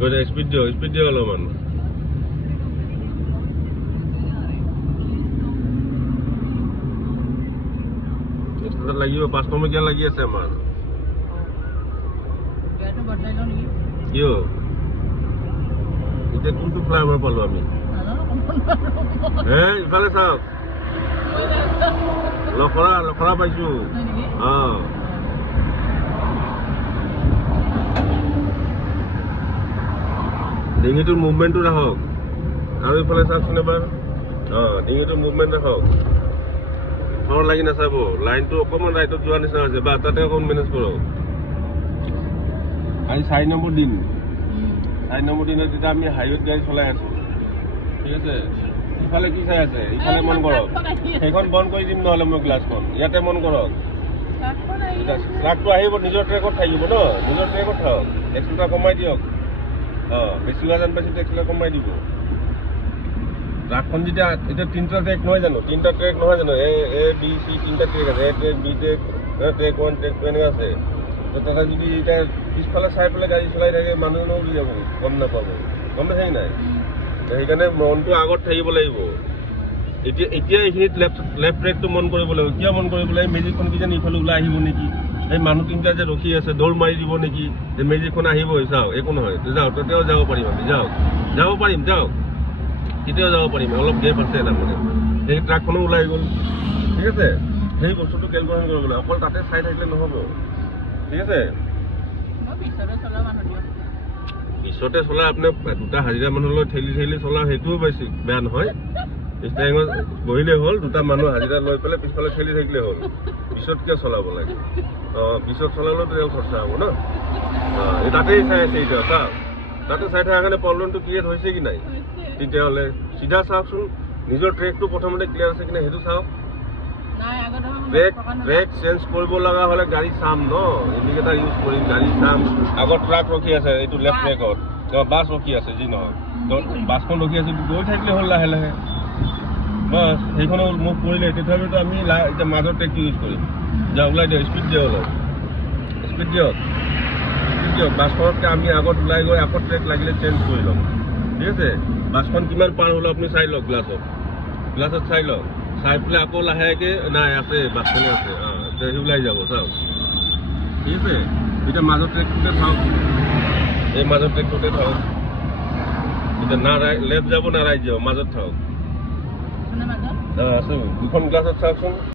গৈ স্পীড দিয় অলপমান লাগিব 5 নম্বৰীয়া লাগি আছে আমাৰ কিয় এতিয়া কোনটো ফ্লাইঅভাৰ পালো আমি ইফালে চাওক লখৰা পাইছো ডিঙিটোৰ মুভমেণ্টটো ৰাখক আৰু ইফালে চাওকচোন এবাৰ ডিঙিটোৰ মুভমেণ্ট ৰাখক খৰ লাগি নাচাব লাইনটো অকণমান ৰাইটত যোৱা নিচিনা হৈছে বা তাতে অকণ মেনেজ কৰক আজি 4 নম্বৰ দিন 4 নম্বৰ দিনত যেতিয়া আমি হাইৱেত গাড়ী চলাই আছো ঠিক আছে ইফালে কি চাই আছে ইফালে মন কৰক সেইখন বন্ধ কৰি দিম নহ'লে মই গ্লাছখন ইয়াতে মন কৰক ট্ৰাকটো আহিব নিজৰ ট্ৰেকত থাকিব ন নিজৰ ট্ৰেকত থাকক এক্সিলেটাৰ কমাই দিয়ক বেছি হোৱা যেন পাইছোঁ এক্সিলেটাৰ কমাই দিব ট্ৰাকখন যেতিয়া এতিয়া 3টা ট্ৰেক নহয় জানো 3টা ট্ৰেক নহয় জানো এ বি চি 3টা ট্ৰেক আছে A track B track track 1 track 2 এনেকুৱা আছে তাতে যদি এতিয়া পিছফালে চাই পেলাই গাড়ী চলাই থাকে মানুহ উৰি যাব গম নাপাব গম পাইছে নাই সেইকাৰণে মনটো আগত থাকিব লাগিব এতিয়া এইখিনিত লেফ্ট ট্ৰেকটো মন কৰিব লাগিব কিয় মন কৰিব লাগিব মেজিকখন কিজানি ইফালে ওলাই আহিব নেকি এই মানুহ 3টা যে ৰখি আছে দৌৰ মাৰি দিব নেকি এই মেজিকখন আহিবই চাওক একো নহয় যাওক তেতিয়াও যাব পাৰিম আমি যাব পাৰিম যাওক তেতিয়াও যাব পাৰিম অলপ গেপ আছে তাৰমানে সেই ট্ৰাকখনো ওলাই গ'ল ঠিক আছে সেই বস্তুটো কেলকুলেশ্যন কৰিব লাগিব অকল তাতে চাই থাকিলে নহ'ব ঠিক আছে পিছতে চলাই আপুনি 2টা হাজিৰা মানুহলৈ ঠেলি চলা সেইটোও বেছি বেয়া নহয় ষ্টাৰিঙত বহিলে হ'ল 2টা মানুহ হাজিৰা লৈ পেলাই পিছফালে ঠেলি থাকিলে হ'ল পিছত কিয় চলাব লাগে পিছত চলালেও তেল খৰচা হ'ব ন তাতেই চাই আছে এতিয়া চাওক তাতে চাই থকাৰ কাৰণে প্ৰব্লেমটো ক্লিয়াৰ হৈছে কি নাই তেতিয়াহ'লে চিধা চাওকচোন নিজৰ ট্ৰেকটো প্ৰথমতে ক্লিয়াৰ আছে কি নাই সেইটো চাওক ট্ৰেক চেঞ্জ কৰিব লগা হ'লে গাড়ী চাম ন ইণ্ডিকেটাৰ ইউজ কৰিম গাড়ী চাম আগত ট্ৰাক ৰখি আছে এইটো লেফ্ট ট্ৰেকত বাছ ৰখি আছে যি নহয় বাছখন ৰখি আছে গৈ থাকিলে হ'ল লাহে লাহে বাছ সেইখনো মোক কৰিলে তথাপিতো আমি এতিয়া মাজৰ ট্ৰেকটো ইউজ কৰিম ওলাই দিয়ক স্পীড দিয়ক বাছখনতকৈ আমি আগত ওলাই গৈ আকৌ ট্ৰেক লাগিলে চেঞ্জ কৰি ল'ম ঠিক আছে বাছখন কিমান পাৰ হ'লে আপুনি চাই লওক গ্লাছত চাই লওক চাই পেলাই আকৌ লাহেকৈ নাই আছে বাছখনে আছে সেই ওলাই যাব চাওক ঠিক আছে এতিয়া মাজৰ ট্ৰেকটোতে থাকক এই মাজৰ ট্ৰেকটোতে থাকক এতিয়া না লেফ্ট যাব না ৰাইট যাব মাজত থাকক আছোঁ 2খন গ্লাছত চাওকচোন